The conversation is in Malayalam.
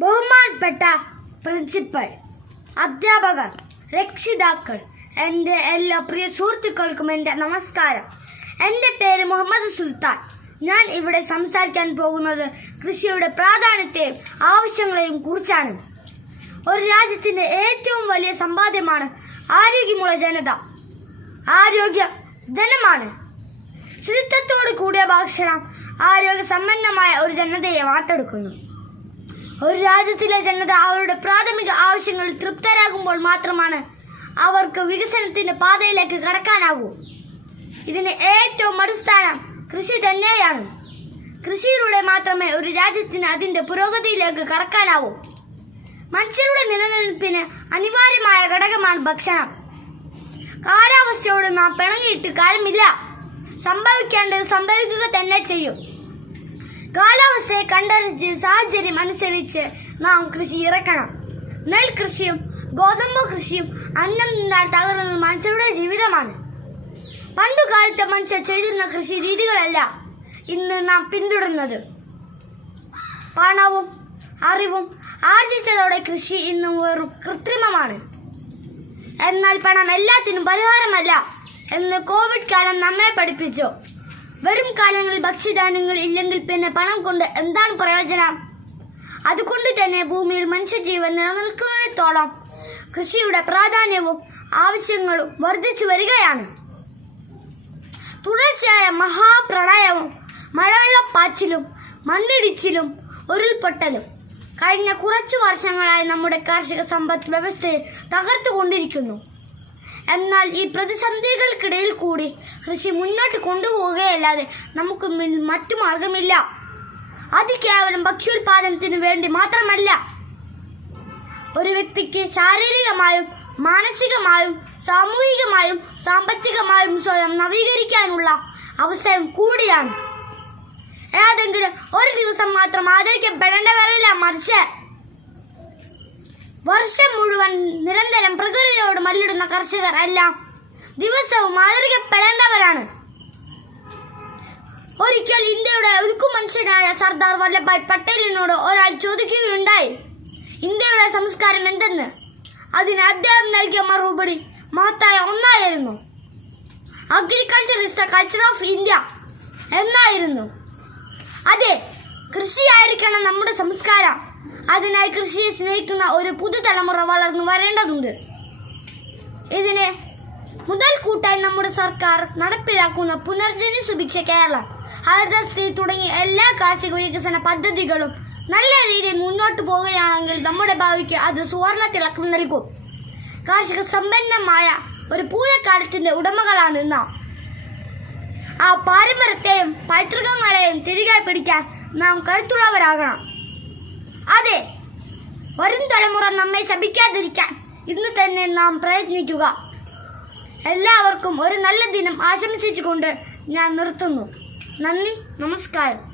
ബഹുമാനപ്പെട്ട പ്രിൻസിപ്പൽ അധ്യാപകർ രക്ഷിതാക്കൾ എന്റെ എല്ലാ പ്രിയ സുഹൃത്തുക്കൾക്കും എന്റെ നമസ്കാരം. എന്റെ പേര് മുഹമ്മദ് സുൽത്താൻ. ഞാൻ ഇവിടെ സംസാരിക്കാൻ പോകുന്നത് കൃഷിയുടെ പ്രാധാന്യത്തെയും ആവശ്യങ്ങളെയും കുറിച്ചാണ്. ഒരു രാജ്യത്തിന്റെ ഏറ്റവും വലിയ സമ്പാദ്യമാണ് ആരോഗ്യമുള്ള ജനത. ആരോഗ്യ ജനമാണ് ശുചിത്വത്തോട് കൂടിയ ഭക്ഷണം ആരോഗ്യ സമ്പന്നമായ ഒരു ജനതയെ വാർത്തെടുക്കുന്നു. ഒരു രാജ്യത്തിലെ ജനത അവരുടെ പ്രാഥമിക ആവശ്യങ്ങൾ തൃപ്തരാകുമ്പോൾ മാത്രമാണ് അവർക്ക് വികസനത്തിന്റെ പാതയിലേക്ക് കടക്കാനാകൂ. ഇതിന് ഏറ്റവും അടിസ്ഥാനം കൃഷി തന്നെയാണ്. കൃഷിയിലൂടെ മാത്രമേ ഒരു രാജ്യത്തിന് അതിന്റെ പുരോഗതിയിലേക്ക് കടക്കാനാവൂ മനുഷ്യരുടെ നിലനിൽപ്പിന് അനിവാര്യമായ ഘടകമാണ് ഭക്ഷണം. കാലാവസ്ഥയോട് നാം പിണങ്ങിയിട്ട് കാര്യമില്ല. സംഭവിക്കേണ്ടത് സംഭവിക്കുക തന്നെ ചെയ്യും. കാലാവസ്ഥയെ കണ്ടറിഞ്ഞ് സാഹചര്യം അനുസരിച്ച് നാം കൃഷി ഇറക്കണം. നെൽകൃഷിയും ഗോതമ്പ് കൃഷിയും അന്നം നിന്നാൽ തകർന്നത് മനുഷ്യരുടെ ജീവിതമാണ്. പണ്ടുകാലത്തെ മനുഷ്യർ ചെയ്തിരുന്ന കൃഷി രീതികളല്ല ഇന്ന് നാം പിന്തുടരുന്നത്. പണവും അറിവും ആർജിച്ചതോടെ കൃഷി ഇന്ന് വെറും കൃത്രിമമാണ്. എന്നാൽ പണം എല്ലാത്തിനും പരിഹാരമല്ല എന്ന് കോവിഡ് കാലം നമ്മെ പഠിപ്പിച്ചു. വരും കാലങ്ങളിൽ ഭക്ഷ്യധാന്യങ്ങൾ ഇല്ലെങ്കിൽ പിന്നെ പണം കൊണ്ട് എന്താണ് പ്രയോജനം? അതുകൊണ്ട് തന്നെ ഭൂമിയിൽ മനുഷ്യജീവൻ നിലനിൽക്കുന്നിടത്തോളം കൃഷിയുടെ പ്രാധാന്യവും ആവശ്യങ്ങളും വർദ്ധിച്ചു വരികയാണ്. തുടർച്ചയായ മഹാപ്രളയവും മഴവെള്ളപ്പാച്ചിലും മണ്ണിടിച്ചിലും ഉരുൾപൊട്ടലും കഴിഞ്ഞ കുറച്ചു വർഷങ്ങളായി നമ്മുടെ കാർഷിക സമ്പദ് വ്യവസ്ഥയെ തകർത്തുകൊണ്ടിരിക്കുന്നു. എന്നാൽ ഈ പ്രതിസന്ധികൾക്കിടയിൽ കൂടി കൃഷി മുന്നോട്ട് കൊണ്ടുപോവുകയല്ലാതെ നമുക്ക് മറ്റു മാർഗമില്ല. അത് കേവലം ഭക്ഷ്യോൽപാദനത്തിന് വേണ്ടി മാത്രമല്ല ഒരു വ്യക്തിക്ക് ശാരീരികമായും മാനസികമായും സാമൂഹികമായും സാമ്പത്തികമായും സ്വയം നവീകരിക്കാനുള്ള അവസരം കൂടിയാണ്. ഏതെങ്കിലും ഒരു ദിവസം മാത്രം ആദരിക്കപ്പെടേണ്ടവരല്ല മറിച്ച് വർഷം മുഴുവൻ നിരന്തരം പ്രകൃതിയോട് മല്ലിടുന്ന കർഷകർ അല്ല ദിവസവും ആദരിക്കപ്പെടേണ്ടവരാണ്. ഒരിക്കൽ ഇന്ത്യയുടെ ഉരുക്കു മനുഷ്യനായ സർദാർ വല്ലഭായ് പട്ടേലിനോട് ഒരാൾ ചോദിക്കുകയുണ്ടായി ഇന്ത്യയുടെ സംസ്കാരം എന്തെന്ന്? അതിന് അദ്ദേഹം നൽകിയ മറുപടി മഹത്തായ ഒന്നായിരുന്നു. Agriculture is the culture of India എന്നായിരുന്നു. അതെ കൃഷിയായിരിക്കണം നമ്മുടെ സംസ്കാരം. അതിനായി കൃഷിയെ സ്നേഹിക്കുന്ന ഒരു പുതുതലമുറ വളർന്നു വരേണ്ടതുണ്ട്. ഇതിന് മുതൽക്കൂട്ടായി നമ്മുടെ സർക്കാർ നടപ്പിലാക്കുന്ന പുനർജനി സുഭിക്ഷ കേരള ഹരിതസ്ഥിതി തുടങ്ങിയ എല്ലാ കാർഷിക വികസന പദ്ധതികളും നല്ല രീതിയിൽ മുന്നോട്ട് പോവുകയാണെങ്കിൽ നമ്മുടെ ഭാവിക്ക് അത് സുവർണ തിളക്കം നൽകും. കാർഷിക സമ്പന്നമായ ഒരു പൂരക്കാലത്തിന്റെ ഉടമകളാണ് നാം. ആ പാരമ്പര്യത്തെയും പൈതൃകങ്ങളെയും തിരികെ പിടിക്കാൻ നാം കരുത്തുള്ളവരാകണം. വരും തലമുറ നമ്മെ ശപിക്കാതിരിക്കാൻ ഇന്ന് തന്നെ നാം പ്രയത്നിക്കുക. എല്ലാവർക്കും ഒരു നല്ല ദിനം ആശംസിച്ചുകൊണ്ട് ഞാൻ നിർത്തുന്നു. നന്ദി നമസ്കാരം.